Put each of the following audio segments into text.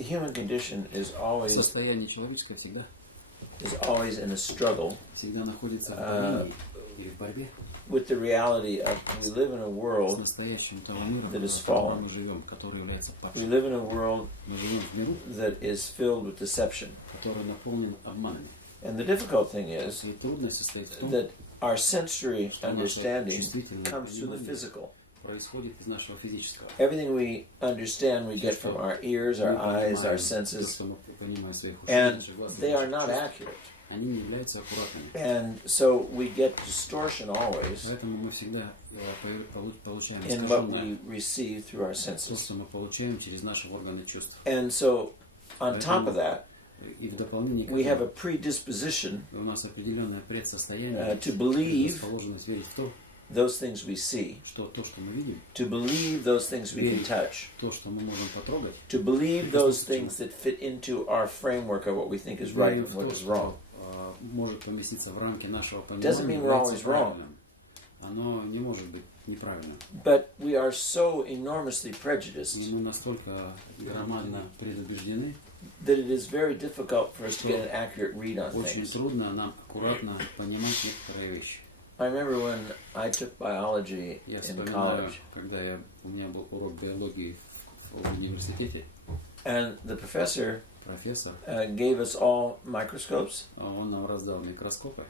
the human condition is always Состояние человеческое всегда in a struggle находится в управлении или в борьбе with the reality of we live in a с world настоящим того мира, that is в котором fallen. мы живем, который является We падшим. live in a world Мы живем в миру, that is filled with deception. который наполнен обманами. And the difficult thing is И трудность состоит в том, that our sensory что наше understanding чувствительное comes through the понимание physical. происходит из нашего физического. Everything we understand we get from our ears, our eyes, our senses, and they are not accurate. Они не являются аккуратными. And so we get distortion always Поэтому мы всегда получаем in what искаженное we receive through our то, senses. что мы получаем через наши органы чувств. And so on top of that, И в дополнение к we have a этому predisposition у нас определенное предсостояние, to believe расположенность верить в то, those things we see, что то, что мы видим, to believe those things we can touch, то, что мы можем потрогать, to believe those things that fit into our framework of what we think is right and в what то, is wrong. что может поместиться в рамки нашего Doesn't mean понимания, we're always является wrong. правильным. Оно не может быть неправильным. But we are so enormously prejudiced И мы настолько громадно предубеждены, that it is very difficult for us to get an accurate read on очень things. трудно нам аккуратно понимать некоторые вещи. I remember when I took biology Я in вспоминаю, college, когда у меня был урок биологии в университете, and the professor профессор, gave us all microscopes, он нам раздал микроскопы,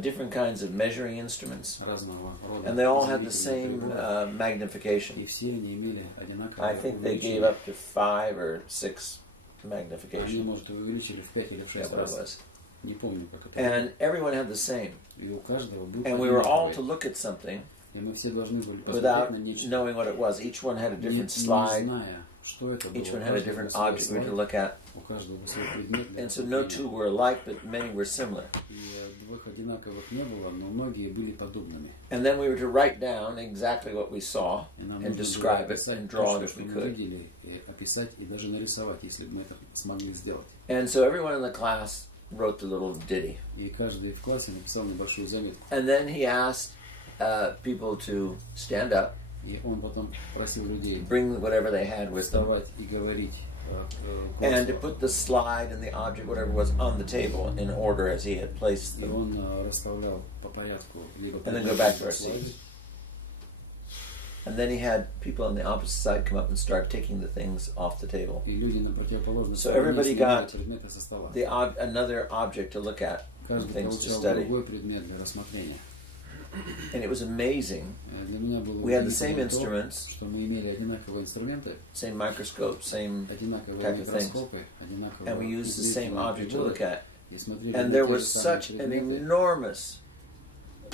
different kinds of measuring instruments, разного рода, and they all had the измерительные same приборы, magnification. и все они имели одинаковое I think they gave увеличение. up to 5 or 6 Они, magnification. может, увеличили в 5 или в Yeah, 6 what it раз. was. Не помню, как это. And everyone had the same. И у каждого был And we were all to одинаковый. look at something И мы все должны были посмотреть without на нечто, knowing what it was. Each one had a не different slide. зная, что это было. Each one У had a каждого different был свой object we were to слайд, look at. у каждого был свой предмет для And so no рассмотрения. two were alike, but many were similar. И двух одинаковых не было, но многие были подобными. And then we were to write down exactly what we saw И нам and нужно было describe it описать and то, draw it что if we мы could. видели, и описать и даже нарисовать, если бы мы это смогли сделать. And so everyone in the class wrote the little ditty. И каждый в классе написал небольшую заметку. And then he asked people to stand up, И он потом просил людей bring whatever they had with them, вставать и говорить and to количество. put the slide and the object, whatever was on the table, in order as he had placed И them. он расставлял по порядку либо And then go back to our слайды. seats. And then he had people on the opposite side come up and start taking the things off the table. И люди на противоположной So стороне everybody снимали got предметы со стола. Another object to look at, Каждый things to получал study. другой предмет для рассмотрения. And it was amazing. Для меня было We had the same удивительно то, instruments, что мы имели одинаковые инструменты, same microscope, same, одинаковые type of things. микроскопы, одинаковые and we used the same измерительные object to приборы, look at. и смотрели And на there те же was самые such an предметы. enormous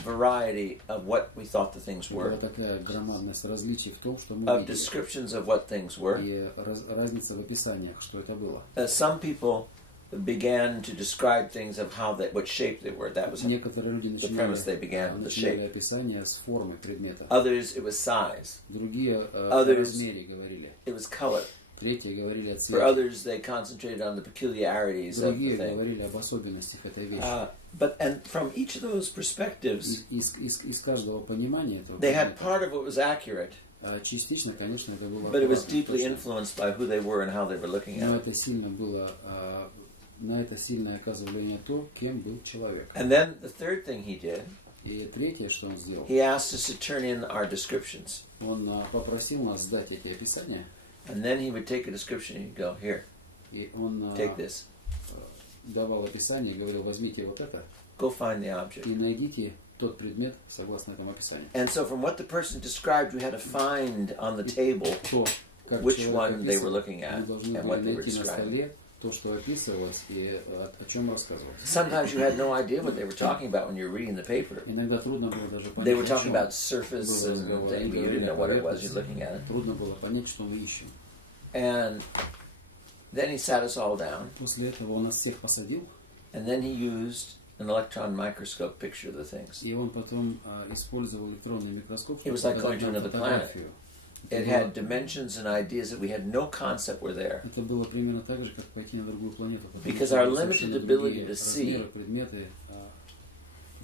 variety of what we thought the things Была were, такая громадность различий в том, что мы of видели, descriptions of what things were. и разница в описаниях, что это было. Some people began to describe things of what shape they were. That was Некоторые люди the premise they began, the начинали shape. описание с формы предмета. Others, it was size. Другие о Others- размере говорили. It was color. Третьи говорили о For цвете. others, they concentrated on the peculiarities of the Другие thing. говорили об особенностях этой вещи. And from each of those perspectives, Из каждого понимания этого they had предмета, part of it was accurate, частично, конечно, это было but it was аккуратно, deeply точно. influenced by who they were and how they were looking Но at it. это сильно было, на это сильно оказывало влияние то, кем был человек. And then the third thing he did, И третье, что он сделал, he asked us to turn in our descriptions. он попросил нас сдать эти описания, And then he would take a description and he'd go, here, и он take this, давал описание и говорил, возьмите вот это go find the object. и найдите тот предмет согласно этому описанию. And so from what the person described, we had to find on the table То, как which человек one they were описывал, looking мы at должны and были what they were найти на describing. столе то, что описывалось и о чем рассказывалось. Sometimes you had no idea what they were talking about when you were reading the paper. Иногда трудно было даже They were понять, о talking чем about surface был and разговор. Они you говорили didn't know о what it was you're поверхности. looking at. Трудно было понять, что мы ищем. And then he sat us all down, После этого он нас всех посадил, and then he used an electron microscope picture of the things. и он потом использовал электронный микроскоп, It was чтобы like going показать to нам another planet. фотографию. It had dimensions and ideas that we had no concept were there. Это было примерно так же, как пойти на другую планету. Because our limited ability to see размеры, предметы,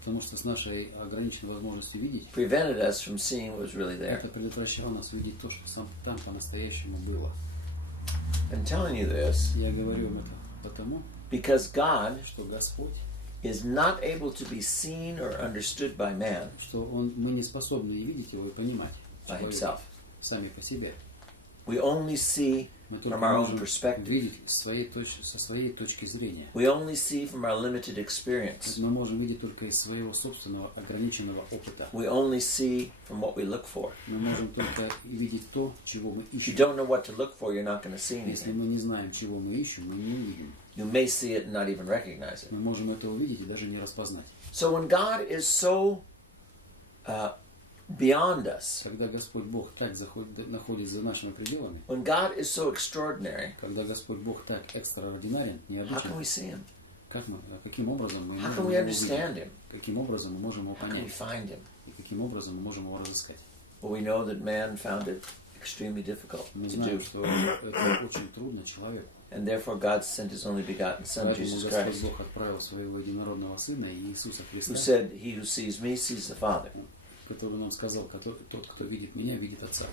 потому что с нашей ограниченной возможностью видеть, prevented us from seeing what was really there. это предотвращало нас увидеть то, что там по-настоящему было. I'm telling you this Я говорю вам это потому, because God что Господь, is not able to be seen or understood by man что мы не способны и видеть Его, и понимать by himself. сами по себе. We only see Мы только from our own можем perspective. видеть со своей точки зрения. We only see from our limited experience. Мы можем видеть только из своего собственного ограниченного опыта. We only see from what we look for. Мы можем только видеть то, чего мы If you ищем. don't know what to look for, you're not going to see Если anything. мы не знаем, чего мы ищем, мы не увидим. You may see it and not even recognize it. Мы можем это увидеть и даже не распознать. So when God is so beyond us, Когда Господь Бог так находится за нашими пределами, when God is so extraordinary, когда Господь Бог так экстраординарен, how необычен, can we see Him? каким образом мы How можем can we его understand увидеть? Him? Каким образом мы можем его How can we понять? find Him? И каким образом мы можем его разыскать? Well, we know that man found it extremely difficult Мы to знаем, do. что это очень трудно человеку. And therefore God sent His only begotten Son, Поэтому Jesus Господь Christ, Бог отправил своего единородного Сына Иисуса who Христа, said, "He who sees me sees the Father." который нам сказал, тот, кто видит меня, видит Отца.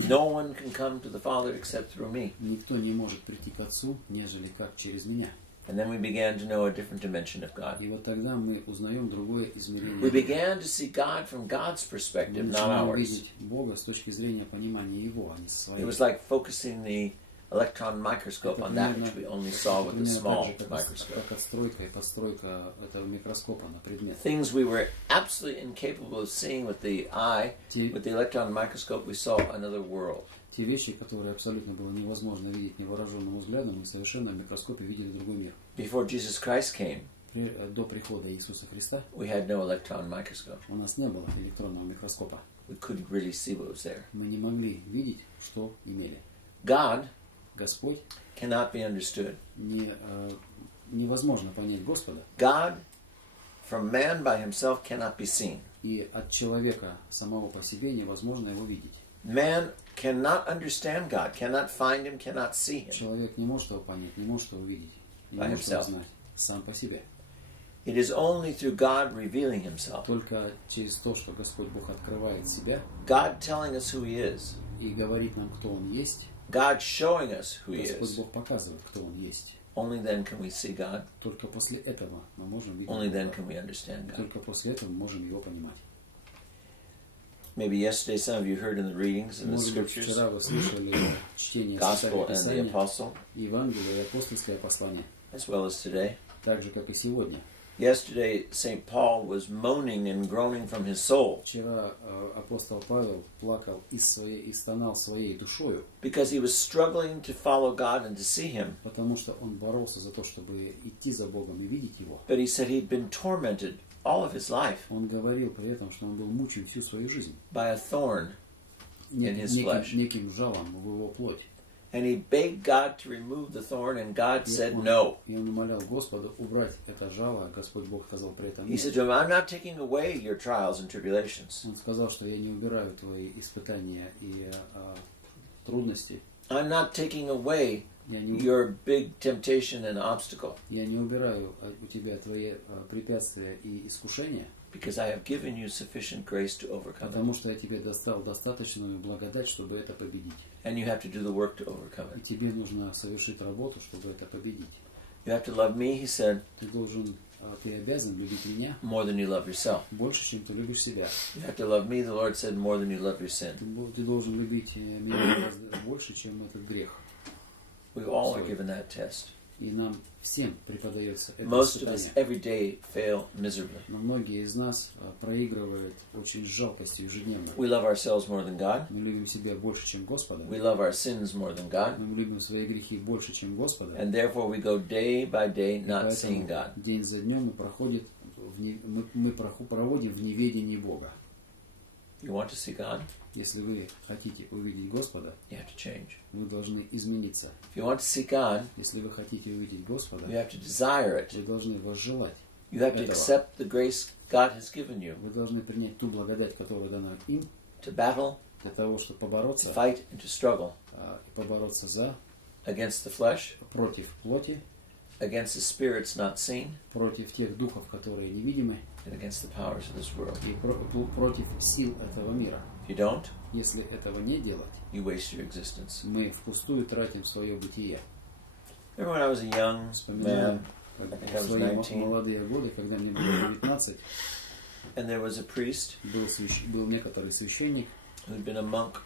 No one can come to the Father except through me. Никто не может прийти к Отцу, нежели как через меня. And then we began to know a different dimension of God. И вот тогда мы узнаем другое измерение. We began to see God from God's Мы perspective, not начинаем ours. видеть Бога с точки зрения понимания Его, а не со It своей. was like focusing the electron microscope on that which we only saw with the Примерно small так же, microscope. как отстройка и подстройка этого микроскопа на предмет. Things we were absolutely incapable of seeing with the eye, with the electron microscope, we saw another world. Те вещи, которые абсолютно было невозможно видеть невооруженным взглядом, мы совершенно в микроскопе видели другой мир. Before Jesus Christ came, До прихода Иисуса Христа we had no electron microscope. у нас не было электронного микроскопа. We couldn't really see what was there. Мы не могли видеть, что имели. God Господь cannot be understood. Невозможно понять Господа. God, from man by himself, cannot be seen. И от человека самого по себе невозможно его видеть. Man cannot understand God, cannot find Him, cannot see Him. Человек не может его понять, не может его видеть, не By может его himself. знать сам по себе. It is only through God revealing Himself, Только через то, что Господь Бог открывает себя God telling us who He is, и говорит нам, кто Он есть, God showing us who He Господь is, Бог показывает, кто Он есть. only then can we see God, Только после этого мы можем видеть only then Бога. can we understand God. Только после этого мы можем его понимать. Maybe yesterday some of you heard in the readings in the Может быть, Scriptures, вчера вы слышали чтение Gospel and the Писания, Apostle, Евангелие и апостольское послание, as well as today. так же, как и сегодня. Yesterday, St. Paul was moaning and groaning from his soul Вчера апостол Павел плакал и стонал своей душою, because he was struggling to follow God and to see Him. потому что он боролся за то, чтобы идти за Богом и видеть Его. But he said he'd been tormented all of his life Он говорил при этом, что он был мучим всю свою жизнь by a thorn in his flesh. неким жалом в его плоть. And he begged God to remove the thorn, and God said no. И он умолял Господа убрать это жало, а Господь Бог сказал при этом He нет. said to him, I'm not taking away your trials and tribulations. Он сказал, что я не убираю твои испытания и трудности. I'm not taking away your big temptation and obstacle, Я не убираю у тебя твои препятствия и искушения, because I have given you sufficient grace to overcome it. потому что я тебе достал достаточную благодать, чтобы это победить. And you have to do the work to overcome И it. тебе нужно совершить работу, чтобы это победить. You have to love me, he said, Ты обязан любить меня more than you love yourself. больше, чем ты любишь себя. You have to love me, the Lord said, more than you love your sin. Ты должен любить меня гораздо больше, чем этот грех. We all are given that test. И нам всем преподается это Most of us испытание. every day fail miserably. Но многие из нас проигрывают очень с жалкостью ежедневно. We love ourselves more than God. Мы любим себя больше, чем Господа. We love our sins more than God. Мы любим свои грехи больше, чем Господа. And therefore we go day by day not seeing Поэтому God. день за днем мы проводим в неведении Бога. You want to see God? Если вы хотите увидеть Господа, You have to change. вы должны измениться. If you want to see God, Если вы хотите увидеть Господа, you have to desire it. вы должны возжелать. You have to accept the grace God has given you Вы должны принять ту благодать, которая дана им, to battle, для того, чтобы to побороться, fight, and to struggle побороться against the flesh, против плоти, against the spirits not seen, против тех духов, которые невидимы, and against the powers of this world. и против сил этого мира. If you don't, Если этого не делать, you waste your existence. мы впустую тратим свое бытие. Remember when I was a young Вспоминаю man, I think I was свои 19, молодые годы, когда мне было 19, and there was a priest был некоторый священник, who'd been a monk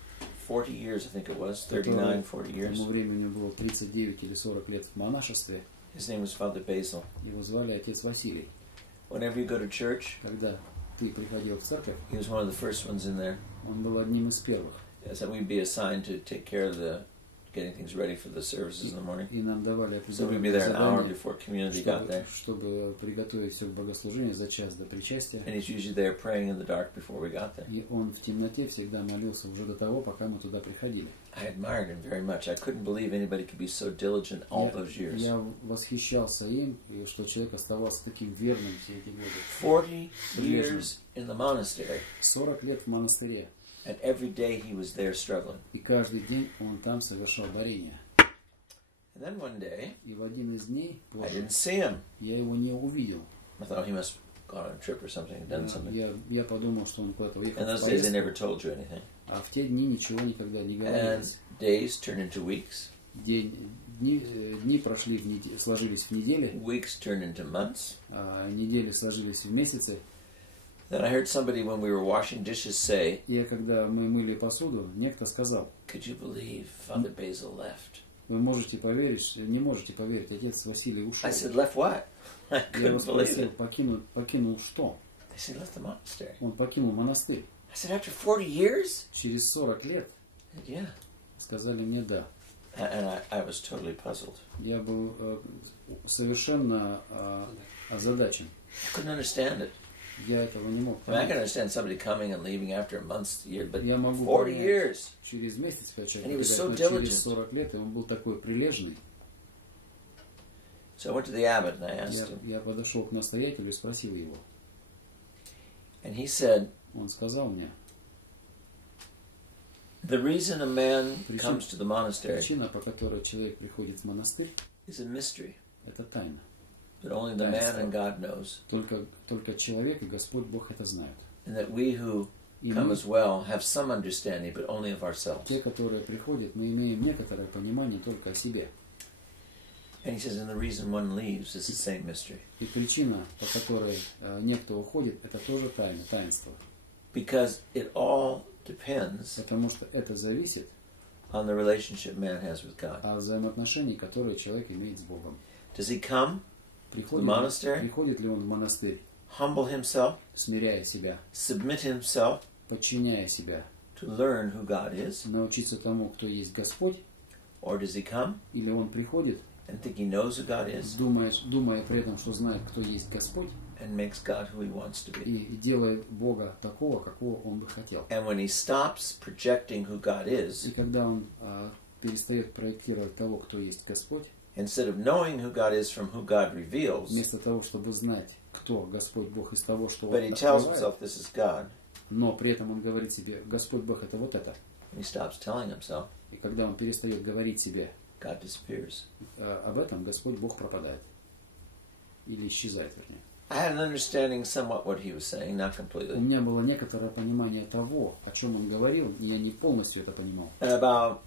40 years, I think it was, 39, 40 к years. тому времени было 39 или 40 лет в монашестве. His name was Father Basil. Его звали отец Василий. Whenever you go to church, Когда ты приходил в церковь, he was one of the first ones in there. он был одним из первых. Yes, and we'd be assigned to take care of getting things ready for the services in the morning. И нам давали So we'd be there определенные an hour задания, before community got there. чтобы приготовить все к богослужению за час до причастия. And he's usually there praying in the dark before we got there. И он в темноте всегда молился уже до того, пока мы туда приходили. I admired him very much. I couldn't believe anybody could be so diligent all those years. Я восхищался им, и что человек оставался таким верным все эти годы. 40 years in the monastery, 40 лет в монастыре. and every day he was there struggling. И каждый день он там совершал борение. And then one day, И в один из дней I позже didn't see him. я его не увидел. I thought he must have gone on a trip or something and done something. Я подумал, что он куда-то уехал In в those days, they поездку, never told you anything. а в те дни ничего никогда не And говорили. days turned into weeks. Дни прошли сложились в недели, Weeks turned into months. а недели сложились в месяцы. Then I heard somebody, when we were washing dishes, say, И когда мы мыли посуду, некто сказал: "Could you believe Father Basil left?" вы можете поверить, не можете поверить, отец Василий ушел. I said, "Left what?" I Я его couldn't believe спросил, it. покинул что? They said, "Left the monastery." Он покинул монастырь. I said, "After 40 years?" Через 40 лет I said, "Yeah." сказали мне да. And I was totally puzzled. Я был совершенно озадачен. I couldn't understand it. Я этого не мог I mean, I can понять. understand somebody coming and leaving after a month, a year, but Я могу 40 понять, years. через месяц человек And he was so прибегает, но diligent. через 40 лет, и он был такой прилежный. So I went to the abbot and I asked him. Я подошел к настоятелю и спросил его. And he said, Он сказал мне, "The reason a man comes to the monastery причина, по которой человек приходит в монастырь, is a mystery это тайна. that only the man and God knows. Только человек и Господь Бог это знают. And that we who И come мы, as well have some understanding, but only of ourselves." те, которые приходят, мы имеем некоторое понимание только о себе. And he says, and the reason one leaves is the same mystery. И причина, по которой некто уходит, это тоже тайна, таинство. Because it all depends Потому что это зависит on the relationship man has with God. от взаимоотношений, которые человек имеет с Богом. Does he come, Приходит ли он в монастырь, humble himself, смиряя себя, submit himself подчиняя себя, to learn who God is? научиться тому, кто есть Господь, Or does he come или он приходит, and think he knows who God is думая при этом, что знает, кто есть Господь, and makes God who he wants to be? и делает Бога такого, какого он бы хотел. And when he stops projecting who God И is, когда он перестает проектировать того, кто есть Господь, instead of knowing who God is from who God reveals, вместо того, чтобы знать, кто Господь Бог из того, что Он but he tells открывает, himself this is God, но при этом он говорит себе, Господь Бог это вот это. and he stops telling himself, И когда он перестает говорить себе God disappears. об этом, Господь Бог пропадает. Или исчезает, вернее. I had an understanding somewhat what he was saying, not У completely. меня было некоторое понимание того, о чем он говорил, и я не полностью это понимал. And about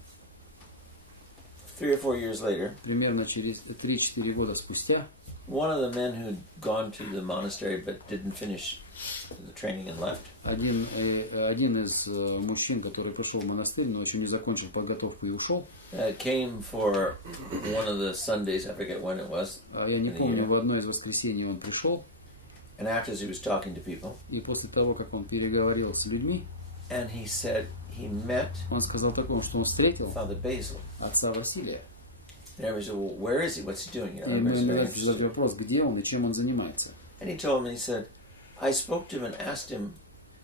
3 or 4 years later, Примерно через 3-4 года спустя one of the men who'd gone to the monastery but didn't finish the training and left, один из мужчин, который пришел в монастырь, но еще не закончил подготовку и ушел, came for one of the Sundays, I forget when it was, я не помню, в одно из воскресений он пришел, and after he was talking to people, и после того, как он переговорил с людьми, and he said he met он сказал такое, что он встретил Father Basil. отца Василия. And everybody said, well, where is he? What's he doing? You know, И мне everybody's very нравится задать interested. вопрос, где он и чем он занимается. And he told me, he said, I spoke to him and asked him,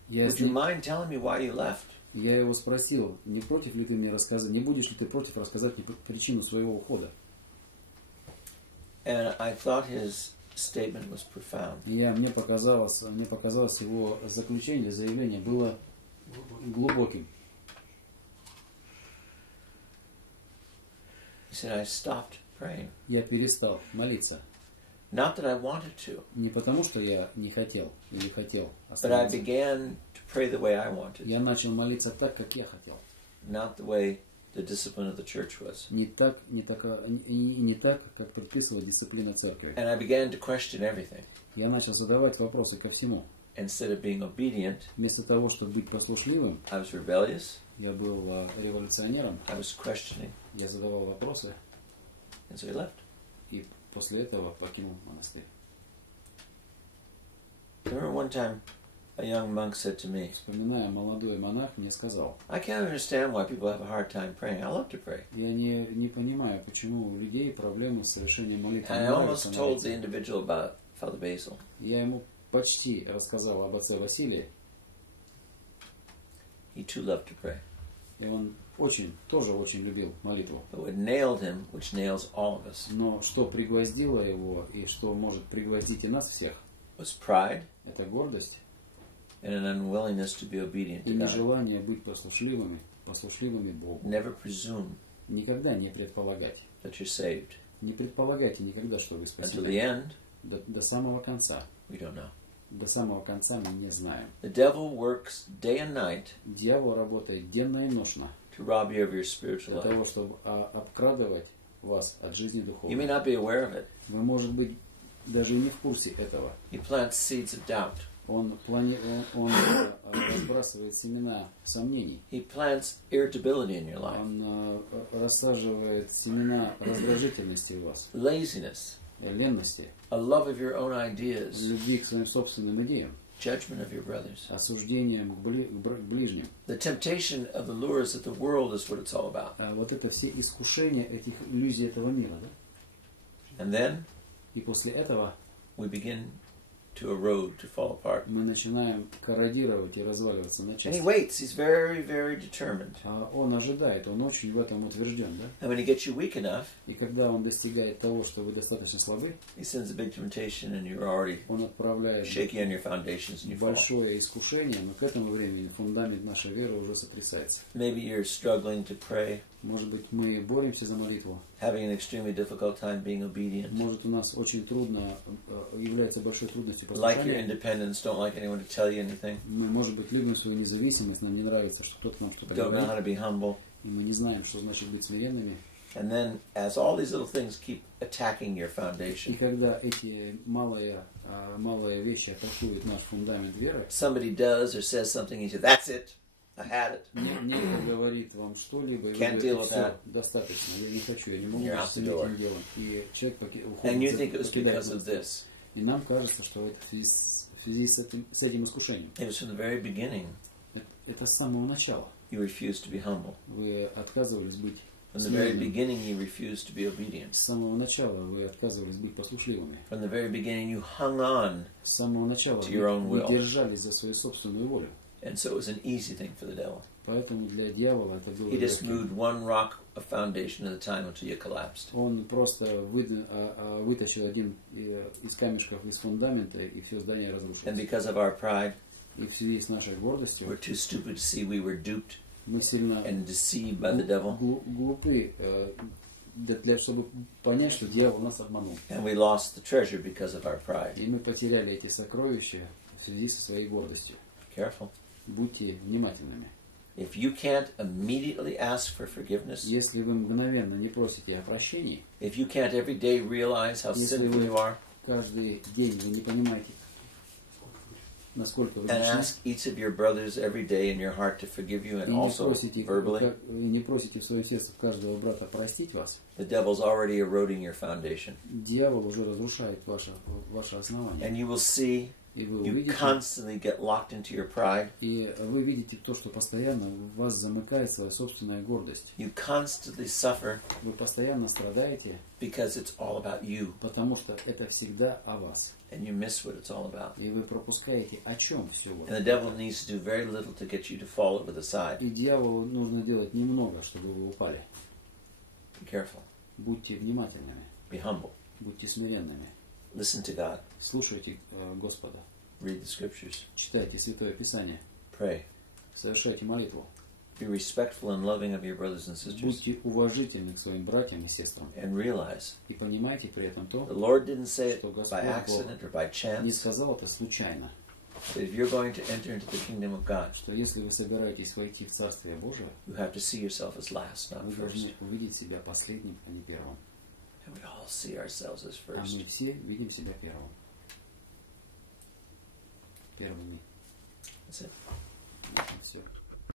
would you mind telling me why you left? Я его спросил, не против ли ты мне рассказать, не будешь ли ты против рассказать мне причину своего ухода? And I thought his statement was profound. И мне показалось его заключение, заявление было глубоким. He said, I stopped praying. Я перестал молиться. Not that I wanted to, Не потому, что я не хотел или хотел but I остановиться, began to pray the way I wanted. Я начал молиться так, как я хотел. Not the way the discipline of the church was. Не так, как предписывала дисциплина церкви. And I began to question everything. Я начал задавать вопросы ко всему. Instead of being obedient, Вместо того, чтобы быть послушливым, I was rebellious. я был революционером. I was questioning. Я задавал вопросы. And so he left. И после этого покинул монастырь. I remember one time a young monk said to me, Вспоминая, молодой монах мне сказал, I can't understand why people have a hard time praying. I love to pray. я не понимаю, почему у людей проблемы с совершением молитвы. And I almost told the individual about Father Basil. Я ему почти рассказал об отце Василии. He too loved to pray. И он тоже очень любил молитву. But what nailed him, which nails all of us, Но что пригвоздило его и что может пригвоздить и нас всех, was pride это гордость and an unwillingness to be obedient и to God. нежелание быть послушливыми Богу. Never presume Никогда не предполагать. that you're saved. Не предполагайте никогда, что вы Until the спасены. end, До самого конца. we don't know. До самого конца мы не знаем. The devil works day and night Дьявол работает денно и ношно to rob you of your spiritual для life. того, чтобы обкрадывать вас от жизни You may духовной. not be aware of it. Вы, может быть, даже и не в курсе этого. He plants seeds of doubt. Он разбрасывает семена сомнений. He plants irritability in your life, Он рассаживает семена раздражительности в вас, laziness, ленности, a love of your own ideas, любви к своим собственным идеям, judgment of your brothers. осуждением к ближним. The temptation of the lures of the world is what it's all about. Вот это все искушения этих иллюзий этого мира. Да? And then И после этого we begin to erode, to fall apart. мы начинаем корродировать и разваливаться на And he части. waits. He's very, very determined. Он ожидает, он очень в этом утвержден. Да? And when he gets you weak enough, И когда он достигает того, что вы достаточно слабы, he sends a big temptation and you're already он отправляет shaky on your foundations and you fall. большое искушение, но к этому времени фундамент нашей веры уже сотрясается. Maybe you're struggling to pray, Может быть, мы боремся за молитву. having an extremely difficult time being obedient. Может, у нас очень трудно, является большой трудностью Like your послушания. independence, don't like anyone to tell you anything. Мы, может быть, любим свою независимость, нам не нравится, что кто-то нам что-то Don't know говорит, how to be humble. и мы не знаем, что значит быть смиренными. And then, as all these little things keep attacking your И foundation, когда эти малые вещи атакуют наш фундамент веры, somebody does or says something, you say, "That's it, I had it." некто говорит вам что-либо, и вы Can't deal говорите, with все, that. достаточно, я не хочу, я не могу You're out с the этим door. делом. И человек And you уходит, think it was покидает because of монастырь. this. И нам кажется, что это в связи с этим искушением. It was from the very beginning Это с самого начала. you refused to be humble. Вы отказывались быть From the very смиренными. beginning you refused to be obedient. С самого начала вы отказывались быть послушливыми. From the very beginning you hung on, С самого начала To your own вы will. держались за свою собственную волю. and so it was an easy thing for the devil. Поэтому для дьявола это было He just легким. moved one rock of foundation at a time until you collapsed. Он просто вытащил один из камешков из фундамента, и все здание And разрушилось. because of our pride, И в связи с нашей we're гордостью too stupid to see we were duped мы сильно and deceived by the devil, глупы, чтобы понять, что дьявол нас обманул. and we lost the treasure because of our pride. И мы потеряли эти сокровища в связи со своей гордостью. Careful. Будьте внимательными. If you can't immediately ask for forgiveness, Если вы мгновенно не просите о прощении, if you can't every day realize how Если sinful вы you are, каждый день вы не понимаете, насколько вы and грешны, ask each of your brothers every day in your heart to forgive you, и and не also просите, verbally, не просите в своем сердце каждого брата простить вас, the devil's already eroding your foundation. дьявол уже разрушает ваше основание. And you will see И вы you увидите, constantly get locked into your pride. и вы видите то, что постоянно в вас замыкает своя собственная гордость. You constantly suffer Вы постоянно страдаете, because it's all about you, потому что это всегда о вас. and you miss what it's all about. И вы пропускаете, о чем все. And the devil needs to do very little to get you to fall over the side. И дьяволу нужно делать немного, чтобы вы упали. Be careful. Будьте внимательными, Be humble. будьте смиренными. Listen to God. Слушайте Господа, Read the scriptures. читайте Святое Писание, Pray. совершайте молитву. Be respectful and loving of your brothers and sisters. Будьте уважительны к своим братьям и сестрам. And realize И понимайте при этом the то, Lord didn't say it что by Господь Бог accident or by не chance. сказал это случайно. that if you're going to enter into the kingdom of God, что если вы собираетесь войти в Царствие Божие, you have to see yourself as last, not вы first. должны увидеть себя последним, а не первым. And we all see ourselves as А first. мы все видим себя первым. Первыми. That's it. Все.